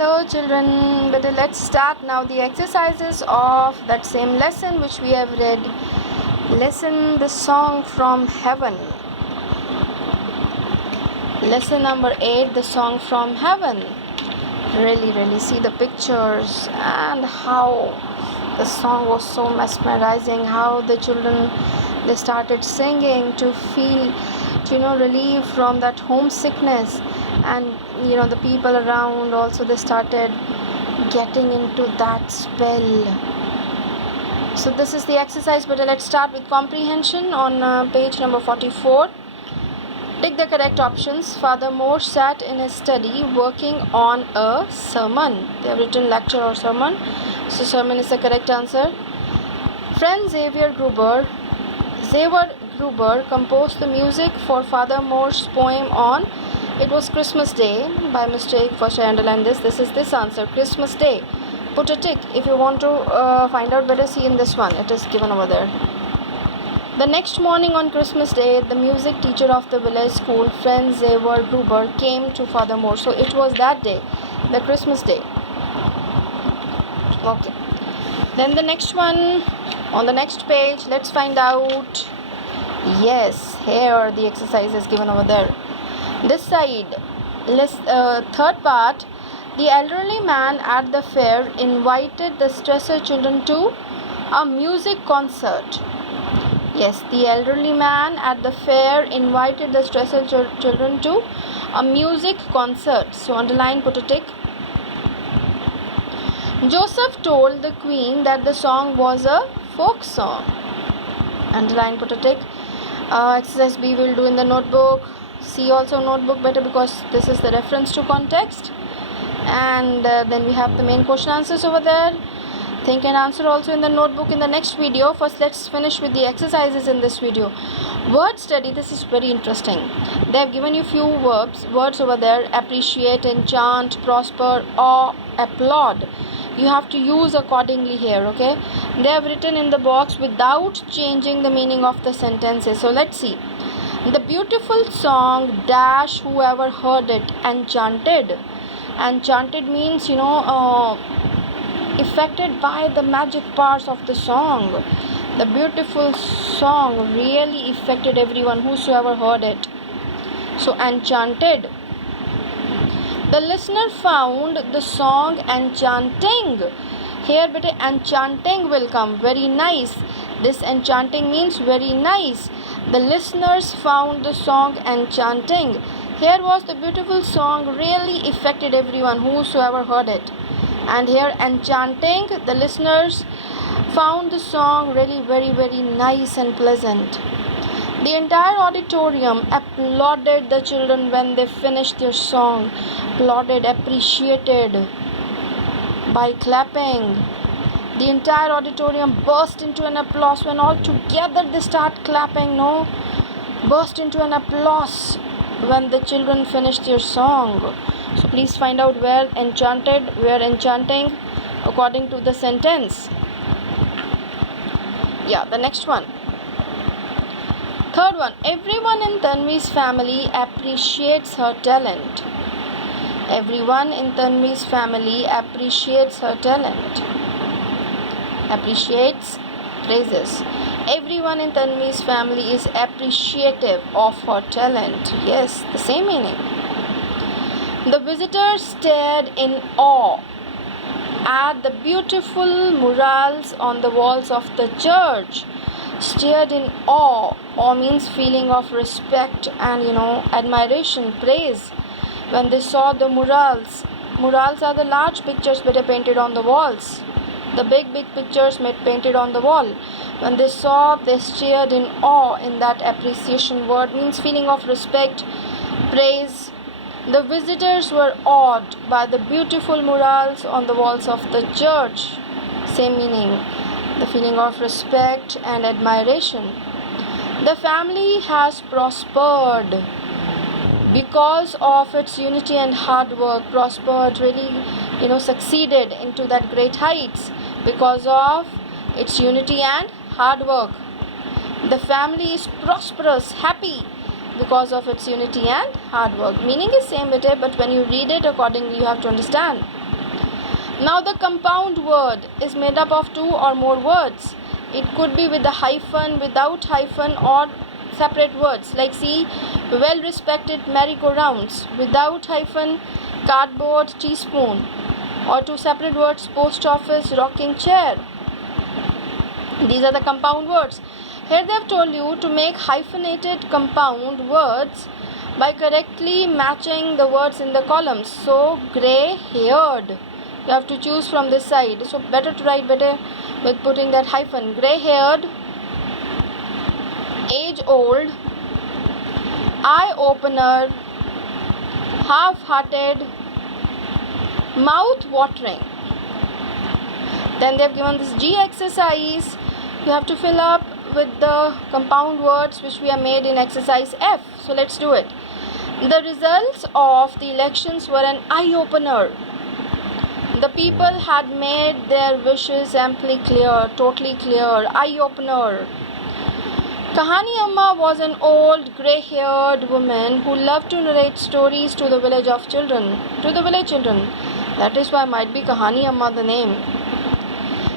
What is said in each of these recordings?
Hello children, but let's start now the exercises of that same lesson which we have read. Listen the song from heaven. Lesson number 8, the song from heaven. Really see the pictures and how the song was so mesmerizing, how the children, they started singing to feel, relief from that homesickness, and the people around also, they started getting into that spell. So this is the exercise, but let's start with comprehension on page number 44. Take the correct options. Father Moore sat in his study working on a sermon. They have written lecture or sermon, so sermon is the correct answer. Friend Xavier Gruber composed the music for Father Moore's poem on It Was Christmas Day. By mistake, first I underline this. This is this answer, Christmas Day. Put a tick. If you want to find out better, see in this one. It is given over there. The next morning on Christmas Day, the music teacher of the village school, Friend Xavier Gruber, came to Father Moore. So it was that day, the Christmas Day. Okay. Then the next one, on the next page, let's find out. Yes, here the exercise is given over there. This side, third part, the elderly man at the fair invited the Stresser children to a music concert. Yes, the elderly man at the fair invited the Stresser children to a music concert. So underline, put a tick. Joseph told the queen that the song was a folk song. Underline, put a tick. Exercise B will do in the notebook. C also notebook better, because this is the reference to context. And then we have the main question answers over there. Think and answer also in the notebook in the next video. First, let's finish with the exercises in this video. Word study, this is very interesting. They have given you few words over there: appreciate, enchant, prosper, or applaud. You have to use accordingly here, okay? They have written in the box without changing the meaning of the sentences. So let's see. The beautiful song dash whoever heard it enchanted. Enchanted means affected by the magic parts of the song. The beautiful song really affected everyone, whosoever heard it. So enchanted. The listener found the song enchanting. Here beta enchanting will come. Very nice. This enchanting means very nice. The listeners found the song enchanting. Here was the beautiful song really affected everyone, whosoever heard it. And here enchanting, the listeners found the song really very nice and pleasant. The entire auditorium applauded the children when they finished their song. Applauded, appreciated by clapping. The entire auditorium burst into an applause when all together they start clapping. No, burst into an applause when the children finished their song. So please find out where enchanted, where enchanting according to the sentence. Yeah, the next one. Third one. Everyone in Tanvi's family appreciates her talent. Everyone in Tanvi's family appreciates her talent. Appreciates, praises. Everyone in Tanvi's family is appreciative of her talent. Yes, the same meaning. The visitors stared in awe at the beautiful murals on the walls of the church. Stared in awe. Awe means feeling of respect and admiration, praise. When they saw the murals. Murals are the large pictures that are painted on the walls. The big pictures painted on the wall. When they saw, they stared in awe. In that appreciation word means feeling of respect, praise. The visitors were awed by the beautiful murals on the walls of the church. Same meaning. The feeling of respect and admiration. The family has prospered because of its unity and hard work. Prospered, really, succeeded into that great heights because of its unity and hard work. The family is prosperous, happy because of its unity and hard work. Meaning is same, but when you read it accordingly, you have to understand. Now the compound word is made up of two or more words. It could be with a hyphen, without hyphen, or separate words. Like see, well-respected merry-go-rounds. Without hyphen, cardboard, teaspoon. Or two separate words, post office, rocking chair. These are the compound words. Here they have told you to make hyphenated compound words by correctly matching the words in the columns. So grey-haired, you have to choose from this side. So better to write better with putting that hyphen. Grey-haired, age-old, eye-opener, half-hearted, mouth-watering. Then they have given this G exercise. You have to fill up with the compound words which we have made in exercise F. So let's do it. The results of the elections were an eye-opener. The people had made their wishes amply clear, totally clear, eye-opener. Kahani Amma was an old grey-haired woman who loved to narrate stories to the village children. That is why might be Kahani Amma the name.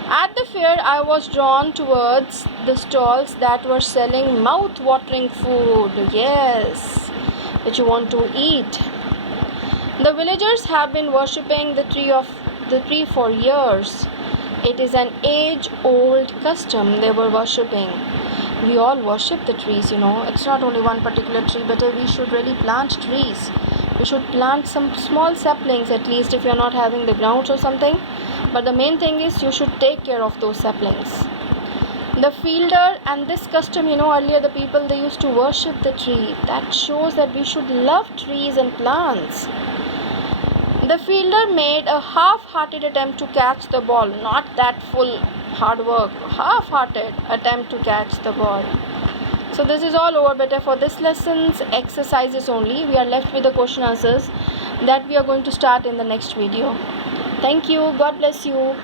At the fair, I was drawn towards the stalls that were selling mouth-watering food. Yes, which you want to eat. The villagers have been worshipping the tree for years. It is an age-old custom they were worshipping. We all worship the trees, you know. It's not only one particular tree, but we should really plant trees. We should plant some small saplings, at least if you're not having the grounds or something. But the main thing is you should take care of those saplings. The fielder, and this custom, you know, earlier the people, they used to worship the tree. That shows that we should love trees and plants. The fielder made a half-hearted attempt to catch the ball, not that full hard work, half-hearted attempt to catch the ball. So this is all over, better for this lesson's exercises only. We are left with the question answers that we are going to start in the next video. Thank you. God bless you.